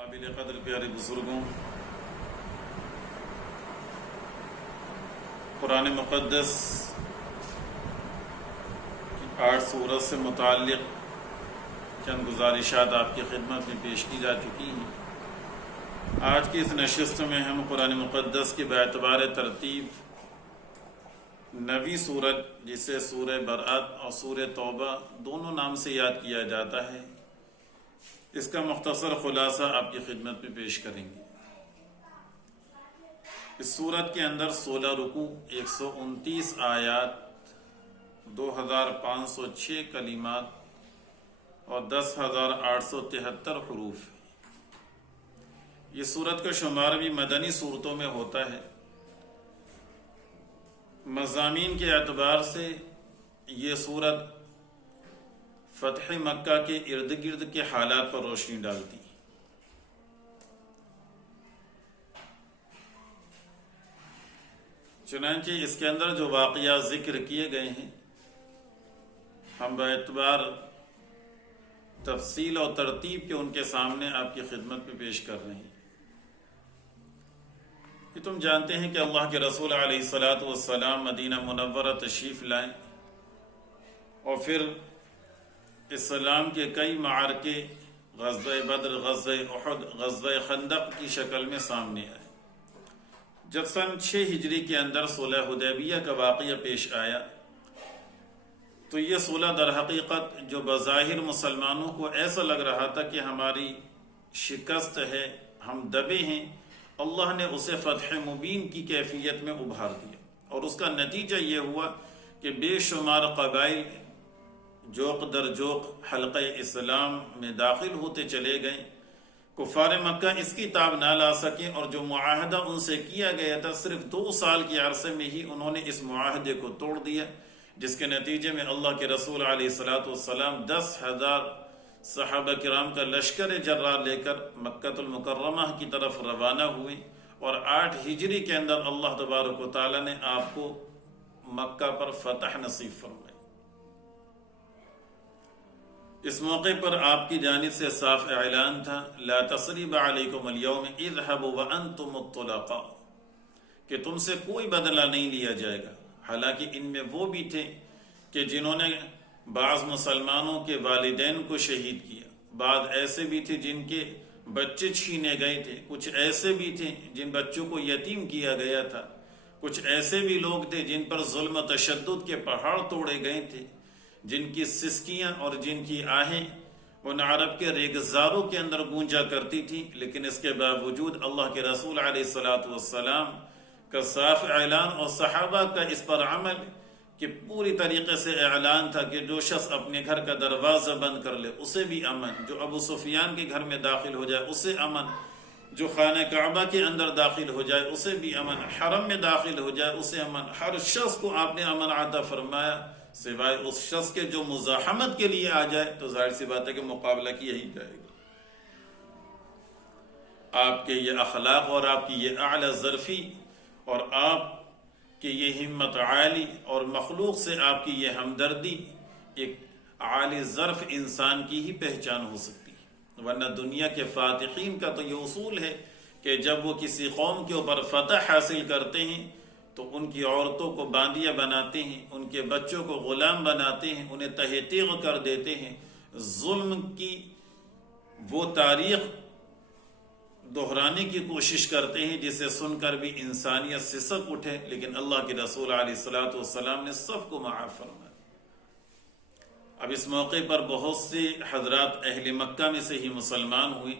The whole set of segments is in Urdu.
قابل قدر پیارے بزرگوں، قرآن مقدس کی 8 سورت سے متعلق چند گزارشات آپ کی خدمت میں پیش کی جا چکی ہیں۔ آج کی اس نشست میں ہم قرآن مقدس کے باعتبار ترتیب 9ویں سورت، جسے سورہ برأت اور سورہ توبہ دونوں نام سے یاد کیا جاتا ہے، اس کا مختصر خلاصہ آپ کی خدمت میں پیش کریں گے۔ اس سورت کے اندر 16 رکوع، 129 آیات، 2506 کلمات اور 10,873 حروف ہیں۔ یہ سورت کا شمار بھی مدنی صورتوں میں ہوتا ہے۔ مضامین کے اعتبار سے یہ سورت فتح مکہ کے ارد گرد کے حالات پر روشنی ڈالتی ہے۔ چنانچہ اس کے اندر جو واقعات ذکر کیے گئے ہیں، ہم باعتبار تفصیل اور ترتیب کے ان کے سامنے آپ کی خدمت میں پیش کر رہے ہیں۔ کہ تم جانتے ہیں کہ اللہ کے رسول علیہ الصلاۃ والسلام مدینہ منورہ تشریف لائیں اور پھر اسلام کے کئی معرکے، غزوہ بدر، غزوہ احد، غزوہ خندق کی شکل میں سامنے آئے۔ جب سن 6 ہجری کے اندر صلح حدیبیہ کا واقعہ پیش آیا تو یہ صلح در حقیقت جو بظاہر مسلمانوں کو ایسا لگ رہا تھا کہ ہماری شکست ہے، ہم دبے ہیں، اللہ نے اسے فتح مبین کی کیفیت میں ابھار دیا، اور اس کا نتیجہ یہ ہوا کہ بے شمار قبائل جوق در جوق حلقہ اسلام میں داخل ہوتے چلے گئے۔ کفار مکہ اس کی تاب نہ لا سکیں، اور جو معاہدہ ان سے کیا گیا تھا صرف 2 سال کے عرصے میں ہی انہوں نے اس معاہدے کو توڑ دیا، جس کے نتیجے میں اللہ کے رسول علیہ الصلاۃ والسلام 10,000 صحابہ کرام کا لشکر جرار لے کر مکہ المکرمہ کی طرف روانہ ہوئے، اور 8 ہجری کے اندر اللہ تبارک و تعالی نے آپ کو مکہ پر فتح نصیب فرمائی۔ اس موقع پر آپ کی جانب سے صاف اعلان تھا، لا تصریب علیکم اليوم اذهبوا وانتم الطلقاء، کہ تم سے کوئی بدلہ نہیں لیا جائے گا۔ حالانکہ ان میں وہ بھی تھے کہ جنہوں نے بعض مسلمانوں کے والدین کو شہید کیا، بعض ایسے بھی تھے جن کے بچے چھینے گئے تھے، کچھ ایسے بھی تھے جن بچوں کو یتیم کیا گیا تھا، کچھ ایسے بھی لوگ تھے جن پر ظلم و تشدد کے پہاڑ توڑے گئے تھے، جن کی سسکیاں اور جن کی آہیں ان عرب کے ریگزاروں کے اندر گونجا کرتی تھی۔ لیکن اس کے باوجود اللہ کے رسول علیہ الصلاۃ والسلام کا صاف اعلان اور صحابہ کا اس پر عمل کہ پوری طریقے سے اعلان تھا کہ جو شخص اپنے گھر کا دروازہ بند کر لے اسے بھی امن، جو ابو سفیان کے گھر میں داخل ہو جائے اسے امن، جو خانہ کعبہ کے اندر داخل ہو جائے اسے بھی امن، حرم میں داخل ہو جائے اسے امن، ہر شخص کو آپ نے امن عطا فرمایا، سوائے اس شخص کے جو مزاحمت کے لیے آ جائے تو ظاہر سی بات ہے کہ مقابلہ کیا ہی جائے گا۔ آپ کے یہ اخلاق اور آپ کی یہ اعلی ظرفی اور آپ کی یہ ہمت عالی اور مخلوق سے آپ کی یہ ہمدردی ایک عالی ظرف انسان کی ہی پہچان ہو سکتی ہے، ورنہ دنیا کے فاتحین کا تو یہ اصول ہے کہ جب وہ کسی قوم کے اوپر فتح حاصل کرتے ہیں تو ان کی عورتوں کو باندیا بناتے ہیں، ان کے بچوں کو غلام بناتے ہیں، انہیں تہہ تیغ کر دیتے ہیں، ظلم کی وہ تاریخ دہرانے کی کوشش کرتے ہیں جسے سن کر بھی انسانیت سسک اٹھے، لیکن اللہ کے رسول علیہ الصلاۃ والسلام نے سب کو معاف فرمایا۔ اب اس موقع پر بہت سے حضرات اہل مکہ میں سے ہی مسلمان ہوئے۔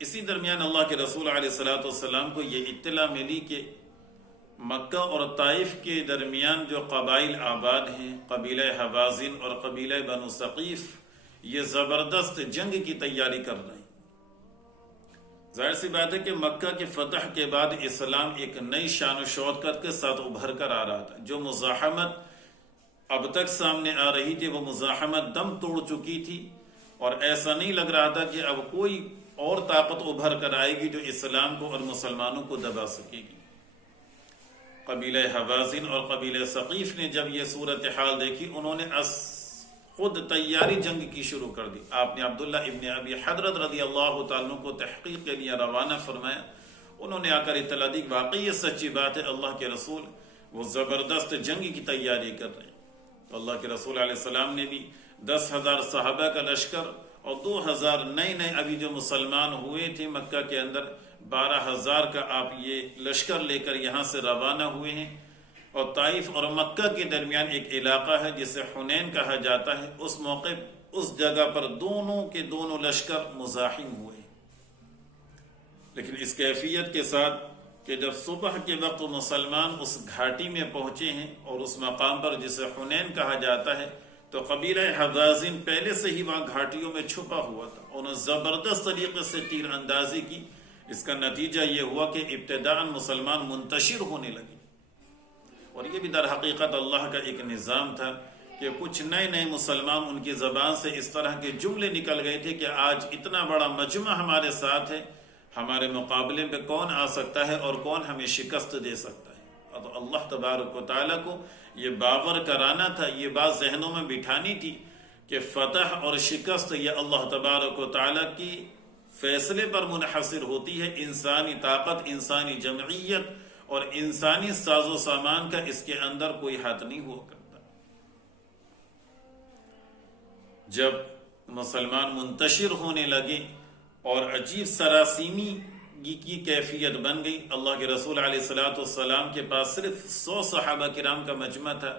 اسی درمیان اللہ کے رسول علیہ الصلاۃ والسلام کو یہ اطلاع ملی کہ مکہ اور طائف کے درمیان جو قبائل آباد ہیں، قبیلہ حوازن اور قبیلہ بنو ثقیف، یہ زبردست جنگ کی تیاری کر رہے ہیں۔ ظاہر سی بات ہے کہ مکہ کے فتح کے بعد اسلام ایک نئی شان و شوکت کے ساتھ ابھر کر آ رہا تھا۔ جو مزاحمت اب تک سامنے آ رہی تھی وہ مزاحمت دم توڑ چکی تھی، اور ایسا نہیں لگ رہا تھا کہ اب کوئی اور طاقت ابھر کر آئے گی جو اسلام کو اور مسلمانوں کو دبا سکے گی۔ قبیلہ حوازن اور قبیلہ ثقیف نے جب یہ صورتحال دیکھی، انہوں نے خود تیاری جنگ کی شروع کر دی. آپ نے عبداللہ ابن ابی حضرت رضی اللہ تعالیٰ کو تحقیق کے لیے روانہ فرمایا. انہوں نے آ کر اطلاع دی واقعی یہ سچی بات ہے، اللہ کے رسول وہ زبردست جنگ کی تیاری کر رہے ہیں. تو اللہ کے رسول علیہ السلام نے بھی 10,000 صحابہ کا لشکر اور 2,000 نئے ابھی جو مسلمان ہوئے تھے مکہ کے اندر 12,000 کا آپ یہ لشکر لے کر یہاں سے روانہ ہوئے ہیں. اور طائف اور مکہ کے درمیان ایک علاقہ ہے جسے حنین کہا جاتا ہے. اس موقع اس جگہ پر دونوں کے دونوں لشکر مزاحم ہوئے. لیکن اس کیفیت کے ساتھ کہ جب صبح کے وقت مسلمان اس گھاٹی میں پہنچے ہیں اور اس مقام پر جسے حنین کہا جاتا ہے، تو قبیلہ حوازن پہلے سے ہی وہاں گھاٹیوں میں چھپا ہوا تھا. انہوں نے زبردست طریقے سے تیر اندازی کی. اس کا نتیجہ یہ ہوا کہ ابتداءً مسلمان منتشر ہونے لگے. اور یہ بھی در حقیقت اللہ کا ایک نظام تھا کہ کچھ نئے مسلمان ان کی زبان سے اس طرح کے جملے نکل گئے تھے کہ آج اتنا بڑا مجمع ہمارے ساتھ ہے، ہمارے مقابلے میں کون آ سکتا ہے اور کون ہمیں شکست دے سکتا ہے. اور اللہ تبارک و تعالیٰ کو یہ باور کرانا تھا، یہ بات ذہنوں میں بٹھانی تھی کہ فتح اور شکست یہ اللہ تبارک و تعالیٰ کی فیصلے پر منحصر ہوتی ہے. انسانی طاقت، انسانی جمعیت اور انسانی ساز و سامان کا اس کے اندر کوئی ہاتھ نہیں ہوا کرتا. جب مسلمان منتشر ہونے لگے اور عجیب سراسیمی کی کیفیت بن گئی. اللہ کے رسول علیہ السلام کے پاس صرف 100 صحابہ کرام کا مجمع تھا،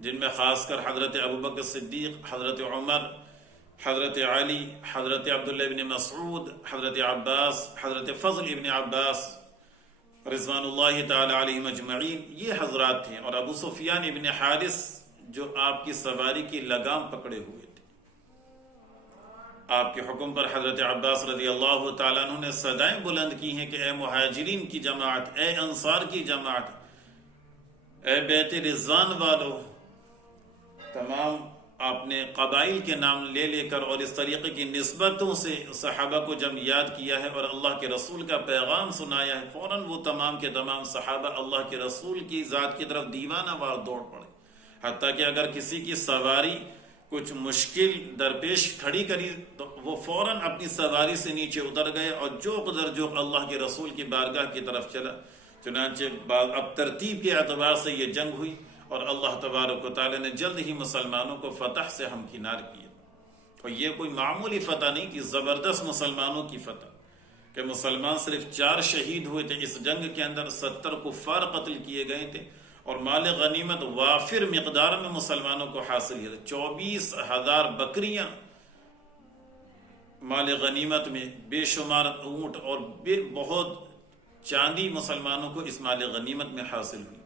جن میں خاص کر حضرت ابوبکر صدیق، حضرت عمر، حضرت علی، حضرت عبداللہ ابن مسعود، حضرت عباس، حضرت فضل ابن عباس رضوان اللہ تعالی علیہم اجمعین، یہ حضرات تھے. اور ابو سفیان ابن حارث جو آپ کی سواری کی لگام پکڑے ہوئے تھے. آپ کے حکم پر حضرت عباس رضی اللہ تعالیٰ عنہ نے صدائیں بلند کی ہیں کہ اے مہاجرین کی جماعت، اے انصار کی جماعت، اے بیت رضوان والو. تمام آپ نے قبائل کے نام لے کر اور اس طریقے کی نسبتوں سے صحابہ کو جب یاد کیا ہے اور اللہ کے رسول کا پیغام سنایا ہے، فوراً وہ تمام کے تمام صحابہ اللہ کے رسول کی ذات کی طرف دیوانہ وار دوڑ پڑے. حتیٰ کہ اگر کسی کی سواری کچھ مشکل درپیش کھڑی کری تو وہ فوراً اپنی سواری سے نیچے اتر گئے اور جوق در جوق اللہ کے رسول کی بارگاہ کی طرف چلا. چنانچہ اب ترتیب کے اعتبار سے یہ جنگ ہوئی اور اللہ تبارک و تعالی نے جلد ہی مسلمانوں کو فتح سے ہمکنار کیا. اور یہ کوئی معمولی فتح نہیں کہ زبردست مسلمانوں کی فتح کہ مسلمان صرف 4 شہید ہوئے تھے. اس جنگ کے اندر 70 کفار قتل کیے گئے تھے اور مال غنیمت وافر مقدار میں مسلمانوں کو حاصل کیا. 24,000 بکریاں مال غنیمت میں، بے شمار اونٹ اور بہت چاندی مسلمانوں کو اس مال غنیمت میں حاصل ہوئی.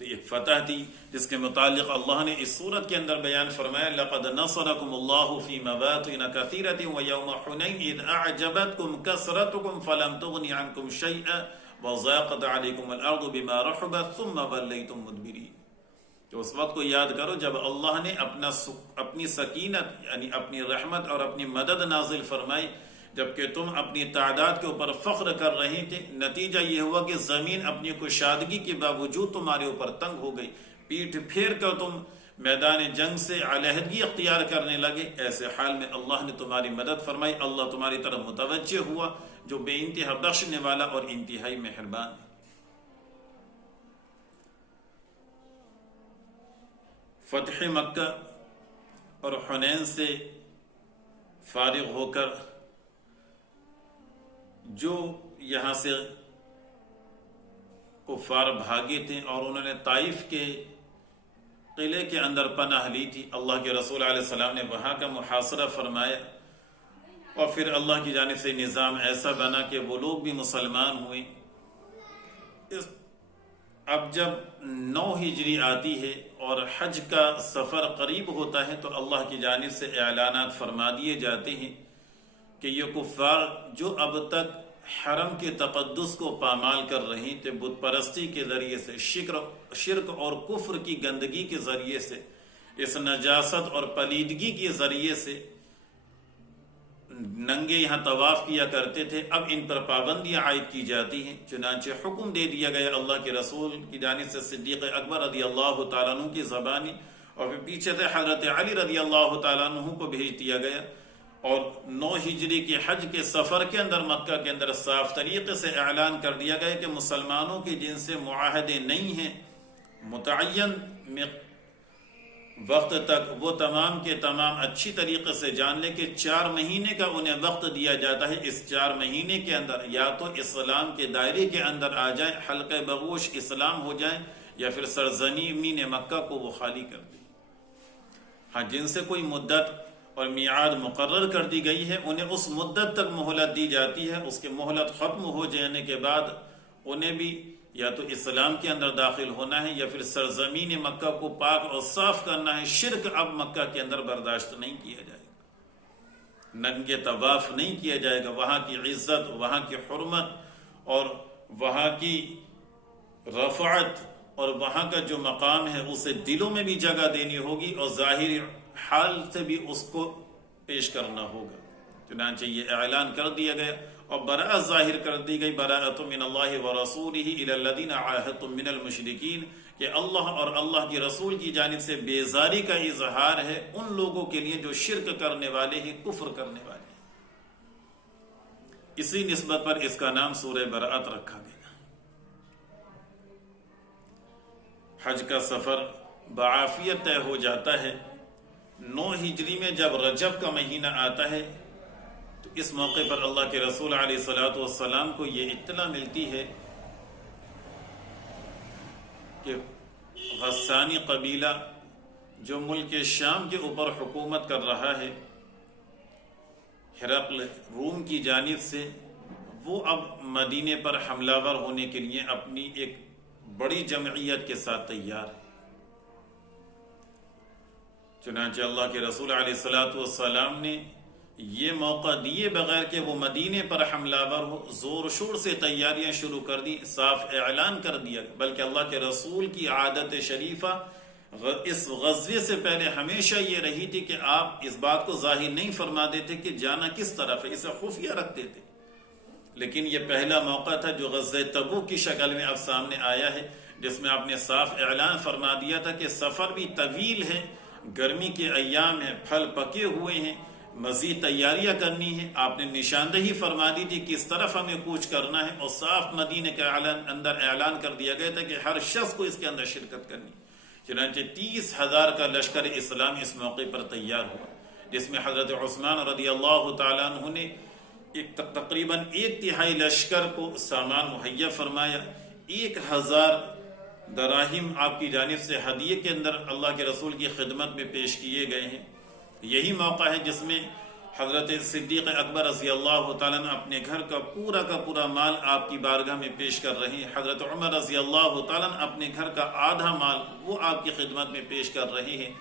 تو ایک فتح تھی جس کے متعلق اللہ نے اس صورت کے اندر بیان فرمایا لَقَدْ نَصَرَكُمُ اللَّهُ فِي مَوَاطِنَ كَثِيرَةٍ وَيَوْمَ حُنَيْنٍ إِذْ أَعْجَبَتْكُمْ كَثْرَتُكُمْ فَلَمْ تُغْنِ عَنْكُمْ شَيْئًا وَضَاقَتْ عَلَيْكُمُ الْأَرْضُ بِمَا رَحُبَتْ ثُمَّ وَلَّيْتُمْ مُدْبِرِينَ. تو اس وقت کو یاد کرو جب اللہ نے اپنی سکینت یعنی اپنی رحمت اور اپنی مدد نازل فرمائی، جبکہ تم اپنی تعداد کے اوپر فخر کر رہے تھے. نتیجہ یہ ہوا کہ زمین اپنی کشادگی کے باوجود تمہارے اوپر تنگ ہو گئی، پیٹھ پھیر کر تم میدان جنگ سے علیحدگی اختیار کرنے لگے. ایسے حال میں اللہ نے تمہاری مدد فرمائی. اللہ تمہاری طرف متوجہ ہوا جو بے انتہا بخشنے والا اور انتہائی مہربان ہے. فتح مکہ اور حنین سے فارغ ہو کر جو یہاں سے کفار بھاگے تھے اور انہوں نے طائف کے قلعے کے اندر پناہ لی تھی، اللہ کے رسول علیہ السلام نے وہاں کا محاصرہ فرمایا اور پھر اللہ کی جانب سے نظام ایسا بنا کہ وہ لوگ بھی مسلمان ہوئے. اب جب 9 ہجری آتی ہے اور حج کا سفر قریب ہوتا ہے تو اللہ کی جانب سے اعلانات فرما دیے جاتے ہیں کہ یہ کفار جو اب تک حرم کے تقدس کو پامال کر رہے تھے، بت پرستی کے ذریعے سے، شرک اور کفر کی گندگی کے ذریعے سے، اس نجاست اور پلیدگی کے ذریعے سے ننگے یہاں طواف کیا کرتے تھے، اب ان پر پابندیاں عائد کی جاتی ہیں. چنانچہ حکم دے دیا گیا اللہ کے رسول کی جانب سے صدیق اکبر رضی اللہ تعالیٰ عنہ کی زبانی اور پھر پیچھے سے حضرت علی رضی اللہ تعالیٰ عنہ کو بھیج دیا گیا، اور 9 ہجری کے حج کے سفر کے اندر مکہ کے اندر صاف طریقے سے اعلان کر دیا گیا کہ مسلمانوں کی جن سے معاہدے نہیں ہیں متعین وقت تک، وہ تمام کے تمام اچھی طریقے سے جان لیں کہ 4 مہینے کا انہیں وقت دیا جاتا ہے۔ اس 4 مہینے کے اندر یا تو اسلام کے دائرے کے اندر آ جائیں، حلقہ بغوش اسلام ہو جائیں، یا پھر سرزمین مکہ کو وہ خالی کر دیں۔ ہاں، جن سے کوئی مدت اور میعاد مقرر کر دی گئی ہے انہیں اس مدت تک مہلت دی جاتی ہے، اس کے مہلت ختم ہو جانے کے بعد انہیں بھی یا تو اسلام کے اندر داخل ہونا ہے یا پھر سرزمین مکہ کو پاک اور صاف کرنا ہے۔ شرک اب مکہ کے اندر برداشت نہیں کیا جائے گا، ننگے طواف نہیں کیا جائے گا، وہاں کی عزت، وہاں کی حرمت اور وہاں کی رفعت اور وہاں کا جو مقام ہے اسے دلوں میں بھی جگہ دینی ہوگی اور ظاہری حال سے بھی اس کو پیش کرنا ہوگا۔ چنانچہ یہ اعلان کر دیا گیا اور براءت ظاہر کر دی گئی، براءۃ من اللہ ورسولہ الی الذین عاہدتم من المشرکین، کہ اللہ اور اللہ کی رسول کی جانب سے بیزاری کا اظہار ہے ان لوگوں کے لیے جو شرک کرنے والے ہیں، کفر کرنے والے ہیں۔ اسی نسبت پر اس کا نام سورہ براءت رکھا گیا۔ حج کا سفر بعافیت طے ہو جاتا ہے۔ 9 ہجری میں جب رجب کا مہینہ آتا ہے تو اس موقع پر اللہ کے رسول علیہ الصلوۃ والسلام کو یہ اطلاع ملتی ہے کہ غسانی قبیلہ جو ملک شام کے اوپر حکومت کر رہا ہے، ہرقل روم کی جانب سے، وہ اب مدینے پر حملہ ور ہونے کے لیے اپنی ایک بڑی جمعیت کے ساتھ تیار ہے۔ چنانچہ اللہ کے رسول علیہ الصلوۃ والسلام نے یہ موقع دیے بغیر کہ وہ مدینے پر حملہ ور ہو، زور شور سے تیاریاں شروع کر دی، صاف اعلان کر دیا، بلکہ اللہ کے رسول کی عادت شریفہ اس غزوے سے پہلے ہمیشہ یہ رہی تھی کہ آپ اس بات کو ظاہر نہیں فرما دیتے کہ جانا کس طرف ہے، اسے خفیہ رکھ دیتے، لیکن یہ پہلا موقع تھا جو غزوہ تبوک کی شکل میں اب سامنے آیا ہے، جس میں آپ نے صاف اعلان فرما دیا تھا کہ سفر بھی طویل ہے، گرمی کے ایام ہیں، پھل پکے ہوئے ہیں، مزید تیاریاں کرنی ہے۔ آپ نے نشاندہی فرما دی تھی کس طرف ہمیں کوچ کرنا ہے، اور صاف مدینے کے اندر اعلان کر دیا گیا تھا کہ ہر شخص کو اس کے اندر شرکت کرنی۔ چنانچہ 30,000 کا لشکر اسلام اس موقع پر تیار ہوا، جس میں حضرت عثمان رضی اللہ تعالیٰ عنہ نے تقریباً 1/3 لشکر کو سامان مہیا فرمایا۔ 1000 دراہم آپ کی جانب سے ہدیے کے اندر اللہ کے رسول کی خدمت میں پیش کیے گئے ہیں۔ یہی موقع ہے جس میں حضرت صدیق اکبر رضی اللہ تعالیٰ عنہ اپنے گھر کا پورا مال آپ کی بارگاہ میں پیش کر رہے ہیں۔ حضرت عمر رضی اللہ تعالیٰ عنہ اپنے گھر کا آدھا مال وہ آپ کی خدمت میں پیش کر رہے ہیں۔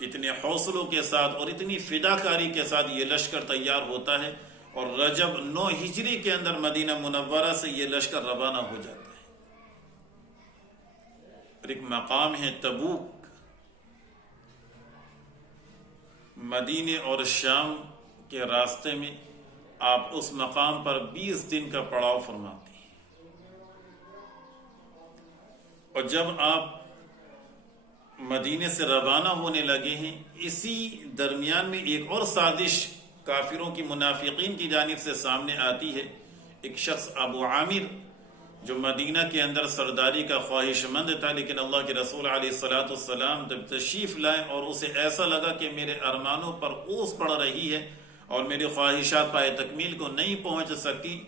اتنے حوصلوں کے ساتھ اور اتنی فداکاری کے ساتھ یہ لشکر تیار ہوتا ہے، اور رجب 9 ہجری کے اندر مدینہ منورہ سے یہ لشکر روانہ ہو جاتا ہے۔ ایک مقام ہے تبوک، مدینے اور شام کے راستے میں، آپ اس مقام پر 20 دن کا پڑاؤ فرماتے ہیں، اور جب آپ مدینے سے روانہ ہونے لگے ہیں، اسی درمیان میں ایک اور سازش کافروں کی، منافقین کی جانب سے سامنے آتی ہے۔ ایک شخص ابو عامر جو مدینہ کے اندر سرداری کا خواہش مند تھا، لیکن اللہ کے رسول علیہ الصلوۃ والسلام جب تشریف لائے اور اسے ایسا لگا کہ میرے ارمانوں پر اوس پڑ رہی ہے اور میری خواہشات پائے تکمیل کو نہیں پہنچ سکتی،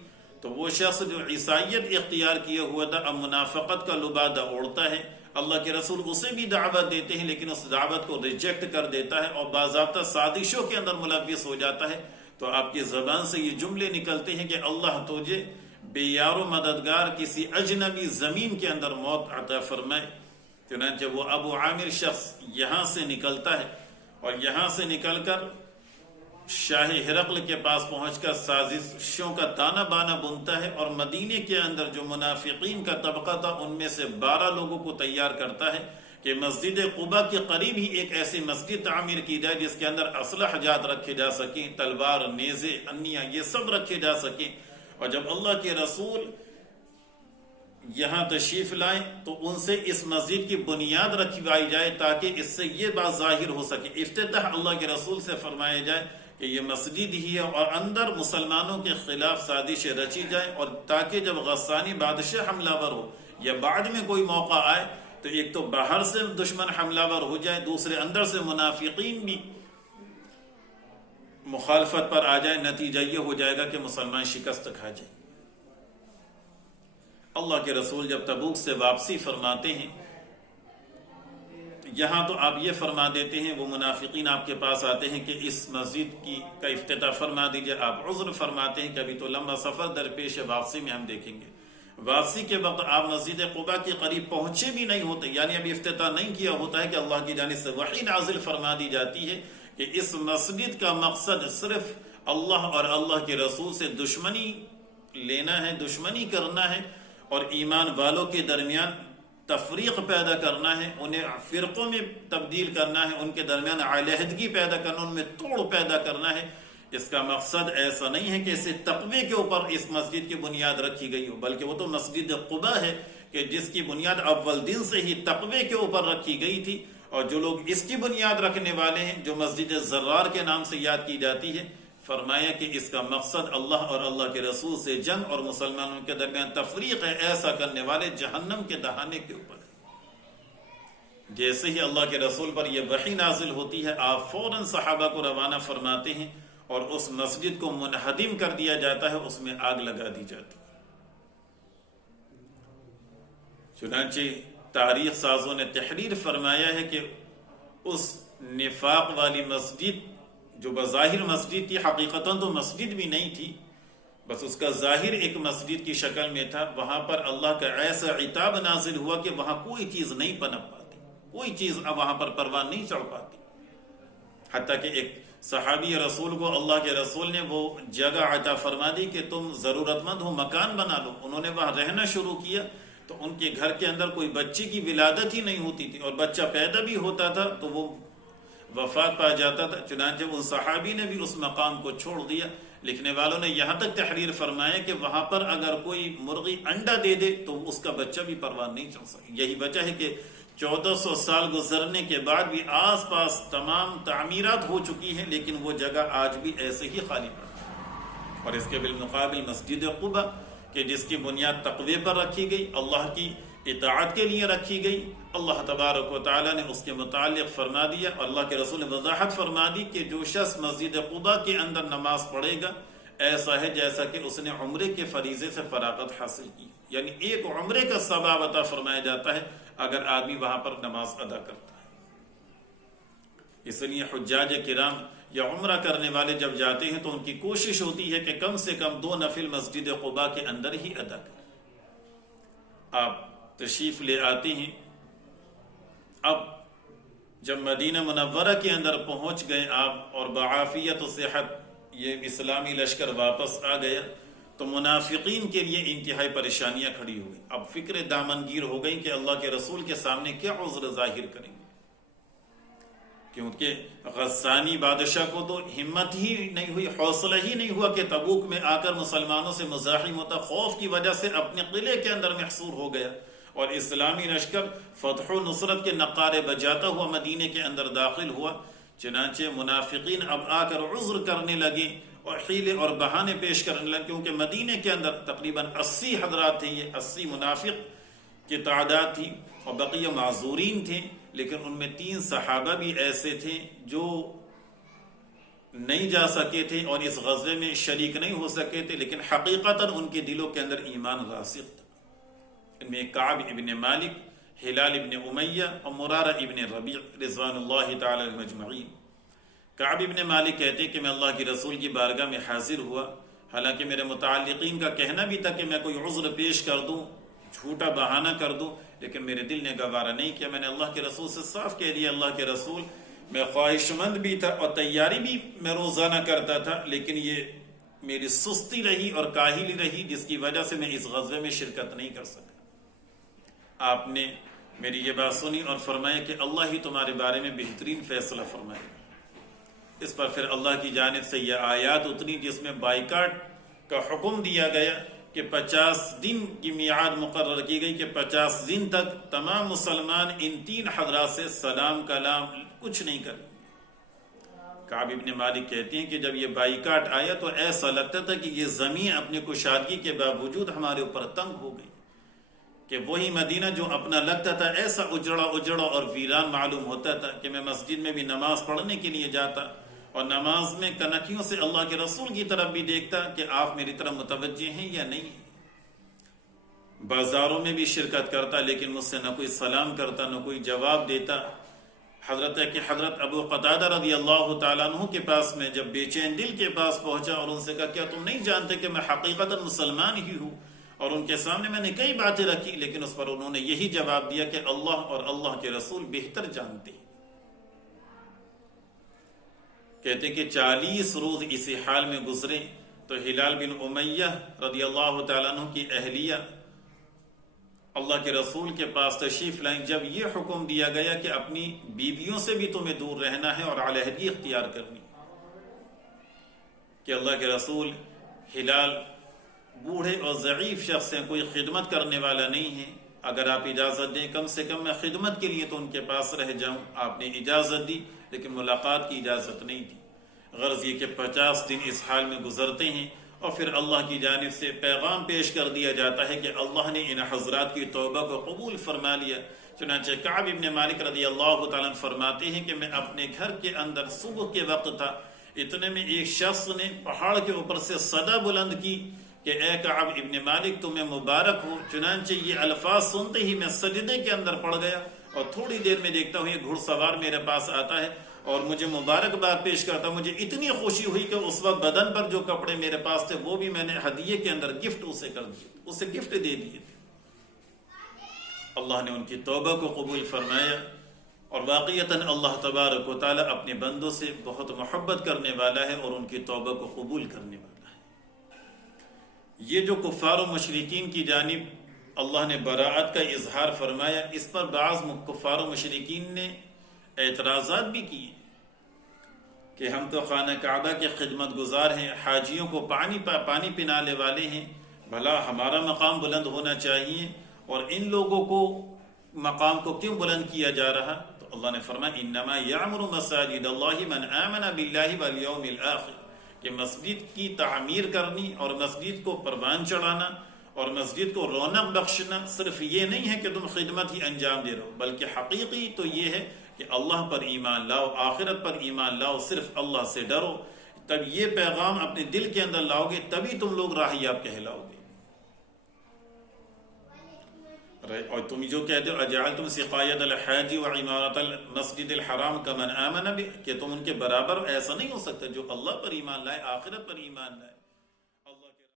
تو وہ شخص جو عیسائیت اختیار کیے ہوا تھا اب منافقت کا لبادہ اوڑھتا ہے۔ اللہ کے رسول اسے بھی دعوت دیتے ہیں لیکن اس دعوت کو ریجیکٹ کر دیتا ہے اور باضابطہ سازشوں کے اندر ملوث ہو جاتا ہے۔ تو آپ کی زبان سے یہ جملے نکلتے ہیں کہ اللہ تجھے بے یار و مددگار کسی اجنبی زمین کے اندر موت عطا فرمائے۔ چنانچہ وہ ابو عامر شخص یہاں سے نکلتا ہے اور یہاں سے نکل کر شاہ ہرقل کے پاس پہنچ کر سازشوں کا تانا بانا بنتا ہے، اور مدینے کے اندر جو منافقین کا طبقہ تھا ان میں سے 12 لوگوں کو تیار کرتا ہے کہ مسجد قباء کے قریب ہی ایک ایسی مسجد تعمیر کی جائے جس کے اندر اسلحہ جات رکھے جا سکیں، تلوار، نیزے، انیاں، یہ سب رکھے جا سکیں۔ اور جب اللہ کے رسول یہاں تشریف لائیں تو ان سے اس مسجد کی بنیاد رکھوائی جائے تاکہ اس سے یہ بات ظاہر ہو سکے. افتتاح اللہ کے رسول سے فرمایا جائے کہ یہ مسجد ہی ہے، اور اندر مسلمانوں کے خلاف سازشیں رچی جائیں، اور تاکہ جب غسانی بادشاہ حملہ ور ہو یا بعد میں کوئی موقع آئے تو ایک تو باہر سے دشمن حملہ ور ہو جائے، دوسرے اندر سے منافقین بھی مخالفت پر آ جائے. نتیجہ یہ ہو جائے گا کہ مسلمان شکست کھا جائیں. اللہ کے رسول جب تبوک سے واپسی فرماتے ہیں، یہاں تو آپ یہ فرما دیتے ہیں، وہ منافقین آپ کے پاس آتے ہیں کہ اس مسجد کا افتتاح فرما دیجئے. آپ عذر فرماتے ہیں کہ ابھی تو لمبا سفر درپیش ہے، واپسی میں ہم دیکھیں گے. واپسی کے وقت آپ مسجد قباء کے قریب پہنچے بھی نہیں ہوتے، یعنی ابھی افتتاح نہیں کیا ہوتا ہے کہ اللہ کی جانب سے وحی نازل فرما دی جاتی ہے کہ اس مسجد کا مقصد صرف اللہ اور اللہ کے رسول سے دشمنی لینا ہے، دشمنی کرنا ہے، اور ایمان والوں کے درمیان تفریق پیدا کرنا ہے، انہیں فرقوں میں تبدیل کرنا ہے، ان کے درمیان علیحدگی پیدا کرنا، ان میں توڑ پیدا کرنا ہے. اس کا مقصد ایسا نہیں ہے کہ اسے تقوی کے اوپر اس مسجد کی بنیاد رکھی گئی ہو، بلکہ وہ تو مسجد قباء ہے کہ جس کی بنیاد اول دن سے ہی تقوی کے اوپر رکھی گئی تھی. اور جو لوگ اس کی بنیاد رکھنے والے ہیں، جو مسجد زرار کے نام سے یاد کی جاتی ہے، فرمایا کہ اس کا مقصد اللہ اور اللہ کے رسول سے جنگ اور مسلمانوں کے درمیان تفریق ہے. ایسا کرنے والے جہنم کے دہانے کے اوپر. جیسے ہی اللہ کے رسول پر یہ وحی نازل ہوتی ہے، آپ فوراً صحابہ کو روانہ فرماتے ہیں اور اس مسجد کو منہدم کر دیا جاتا ہے، اس میں آگ لگا دی جاتی ہے. چنانچہ تاریخ سازوں نے تحریر فرمایا ہے کہ اس نفاق والی مسجد جو بظاہر مسجد تھی، حقیقتاً تو مسجد بھی نہیں تھی، بس اس کا ظاہر ایک مسجد کی شکل میں تھا، وہاں پر اللہ کا ایسا عتاب نازل ہوا کہ وہاں کوئی چیز نہیں پنپ پاتی، کوئی چیز اب وہاں پر پروان نہیں چڑھ پاتی. حتیٰ کہ ایک صحابی رسول کو اللہ کے رسول نے وہ جگہ عطا فرما دی کہ تم ضرورت مند ہو، مکان بنا لو. انہوں نے وہاں رہنا شروع کیا تو ان کے گھر کے اندر کوئی بچے کی ولادت ہی نہیں ہوتی تھی، اور بچہ پیدا بھی ہوتا تھا تو وہ وفات پا جاتا تھا. چنانچہ ان صحابی نے بھی اس مقام کو چھوڑ دیا. لکھنے والوں نے یہاں تک تحریر فرمایا کہ وہاں پر اگر کوئی مرغی انڈا دے دے تو اس کا بچہ بھی پروان نہیں چڑھ سکے. یہی وجہ ہے کہ 1400 سال گزرنے کے بعد بھی آس پاس تمام تعمیرات ہو چکی ہیں، لیکن وہ جگہ آج بھی ایسے ہی خالی پڑی. اور اس کے بالمقابل مسجد قباء کہ جس کی بنیاد تقوی پر رکھی گئی، اللہ کی اطاعت کے لیے رکھی گئی، اللہ تبارک و تعالی نے اس کے متعلق فرما دیا، اور اللہ کے رسول نے وضاحت فرما دی کہ جو شخص مسجد قباء کے اندر نماز پڑھے گا ایسا ہے جیسا کہ اس نے عمرے کے فریضے سے فراغت حاصل کی. یعنی ایک عمرے کا ثواب عطا فرمایا جاتا ہے اگر آدمی وہاں پر نماز ادا کرتا ہے. اس لیے حجاج کرام یا عمرہ کرنے والے جب جاتے ہیں تو ان کی کوشش ہوتی ہے کہ کم سے کم 2 نفل مسجد قباء کے اندر ہی ادا کریں. آپ تشریف لے آتے ہیں. اب جب مدینہ منورہ کے اندر پہنچ گئے آپ اور بعافیت و صحت یہ اسلامی لشکر واپس آ گیا تو منافقین کے لیے انتہائی پریشانیاں کھڑی ہو گئی. اب فکر دامنگیر ہو گئی کہ اللہ کے رسول کے سامنے کیا عذر ظاہر کریں گے، کیونکہ غسانی بادشاہ کو تو ہمت ہی نہیں ہوئی، حوصلہ ہی نہیں ہوا کہ تبوک میں آ کر مسلمانوں سے مزاحم ہوتا. خوف کی وجہ سے اپنے قلعے کے اندر محصور ہو گیا، اور اسلامی لشکر فتح و نصرت کے نقارے بجاتا ہوا مدینے کے اندر داخل ہوا. چنانچہ منافقین اب آ کر عذر کرنے لگے اور حیلے اور بہانے پیش کرنے لگے، کیونکہ مدینے کے اندر تقریباً 80 حضرات تھے، یہ 80 منافق کی تعداد تھی، اور بقیہ معذورین تھے. لیکن ان میں 3 صحابہ بھی ایسے تھے جو نہیں جا سکے تھے اور اس غزوے میں شریک نہیں ہو سکے تھے، لیکن حقیقتاً ان کے دلوں کے اندر ایمان راسخ تھا. ان میں کعب ابن مالک، ہلال ابن امیہ اور مرارہ ابن ربیع رضوان اللہ تعالی علیہم اجمعین. کعب ابن مالک کہتے کہ میں اللہ کی رسول کی بارگاہ میں حاضر ہوا، حالانکہ میرے متعلقین کا کہنا بھی تھا کہ میں کوئی عذر پیش کر دوں، جھوٹا بہانہ کر دوں، لیکن میرے دل نے گوارا نہیں کیا. میں نے اللہ کے رسول سے صاف کہہ دیا، اللہ کے رسول میں خواہش مند بھی تھا اور تیاری بھی میں روزانہ کرتا تھا، لیکن یہ میری سستی رہی اور کاہلی رہی جس کی وجہ سے میں اس غزوے میں شرکت نہیں کر سکا. آپ نے میری یہ بات سنی اور فرمایا کہ اللہ ہی تمہارے بارے میں بہترین فیصلہ فرمائے. اس پر پھر اللہ کی جانب سے یہ آیات اتری جس میں بائیکاٹ کا حکم دیا گیا کہ 50 دن کی میعاد مقرر کی گئی کہ 50 دن تک تمام مسلمان ان 3 حضرات سے سلام کلام کچھ نہیں کریں۔ کعب ابن مالک کہتے ہیں کہ جب یہ بائیکاٹ آیا تو ایسا لگتا تھا کہ یہ زمین اپنی کشادگی کے باوجود ہمارے اوپر تنگ ہو گئی، کہ وہی مدینہ جو اپنا لگتا تھا ایسا اجڑا اور ویران معلوم ہوتا تھا کہ میں مسجد میں بھی نماز پڑھنے کے لیے جاتا اور نماز میں کنکھیوں سے اللہ کے رسول کی طرف بھی دیکھتا کہ آپ میری طرف متوجہ ہیں یا نہیں ہیں۔ بازاروں میں بھی شرکت کرتا لیکن مجھ سے نہ کوئی سلام کرتا نہ کوئی جواب دیتا۔ حضرت ابو قتادہ رضی اللہ تعالیٰ عنہ کے پاس میں جب بے چین دل کے پاس پہنچا اور ان سے کہا کیا تم نہیں جانتے کہ میں حقیقتاً مسلمان ہی ہوں، اور ان کے سامنے میں نے کئی باتیں رکھی لیکن اس پر انہوں نے یہی جواب دیا کہ اللہ اور اللہ کے رسول بہتر جانتے ہیں۔ کہتے کہ 40 روز اسی حال میں گزرے تو ہلال بن امیہ رضی اللہ تعالیٰ عنہ کی اہلیہ اللہ کے رسول کے پاس تشریف لائیں جب یہ حکم دیا گیا کہ اپنی بیویوں سے بھی تمہیں دور رہنا ہے اور علیحدگی اختیار کرنی، کہ اللہ کے رسول ہلال بوڑھے اور ضعیف شخص ہیں، کوئی خدمت کرنے والا نہیں ہے، اگر آپ اجازت دیں کم سے کم میں خدمت کے لیے تو ان کے پاس رہ جاؤں۔ آپ نے اجازت دی لیکن ملاقات کی اجازت نہیں دی۔ غرض یہ کہ 50 دن اس حال میں گزرتے ہیں اور پھر اللہ کی جانب سے پیغام پیش کر دیا جاتا ہے کہ اللہ نے ان حضرات کی توبہ کو قبول فرما لیا۔ چنانچہ کعب ابن مالک رضی اللہ تعالیٰ فرماتے ہیں کہ میں اپنے گھر کے اندر صبح کے وقت تھا، اتنے میں ایک شخص نے پہاڑ کے اوپر سے صدا بلند کی کہ اے کعب ابن مالک تمہیں مبارک ہو۔ چنانچہ یہ الفاظ سنتے ہی میں سجدے کے اندر پڑ گیا اور تھوڑی دیر میں دیکھتا ہوں یہ گھڑ سوار میرے پاس آتا ہے اور مجھے مبارکباد پیش کرتا۔ مجھے اتنی خوشی ہوئی کہ اس وقت بدن پر جو کپڑے میرے پاس تھے وہ بھی میں نے ہدیے کے اندر گفٹ اسے کر دیے، اسے گفٹ دے دیے تھے۔ اللہ نے ان کی توبہ کو قبول فرمایا اور واقعتاً اللہ تبارک و تعالیٰ اپنے بندوں سے بہت محبت کرنے والا ہے اور ان کی توبہ کو قبول کرنے والا ہے۔ یہ جو کفار و مشرکین کی جانب اللہ نے براعت کا اظہار فرمایا، اس پر بعض کفار و مشرکین نے اعتراضات بھی کیے کہ ہم تو خانہ کعبہ کے خدمت گزار ہیں، حاجیوں کو پانی پنانے والے ہیں، بھلا ہمارا مقام بلند ہونا چاہیے اور ان لوگوں کو مقام کو کیوں بلند کیا جا رہا؟ تو اللہ نے فرمایا انما یعمر مساجد اللہ من آمن باللہ والیوم الآخر، کہ مسجد کی تعمیر کرنی اور مسجد کو پروان چڑھانا اور مسجد کو رونق بخشنا صرف یہ نہیں ہے کہ تم خدمت ہی انجام دے رہے ہو، بلکہ حقیقی تو یہ ہے کہ اللہ پر ایمان لاؤ، آخرت پر ایمان لاؤ، صرف اللہ سے ڈرو۔ تب یہ پیغام اپنے دل کے اندر لاؤ گے تبھی تم لوگ راہیاب کہلاؤ گے۔ اور تم جو کہتے ہو اجعلتم سقایۃ الحاج وعمارۃ المسجد الحرام کمن آمن بہ، کہ تم ان کے برابر ایسا نہیں ہو سکتا جو اللہ پر ایمان لائے، آخرت پر ایمان لائے۔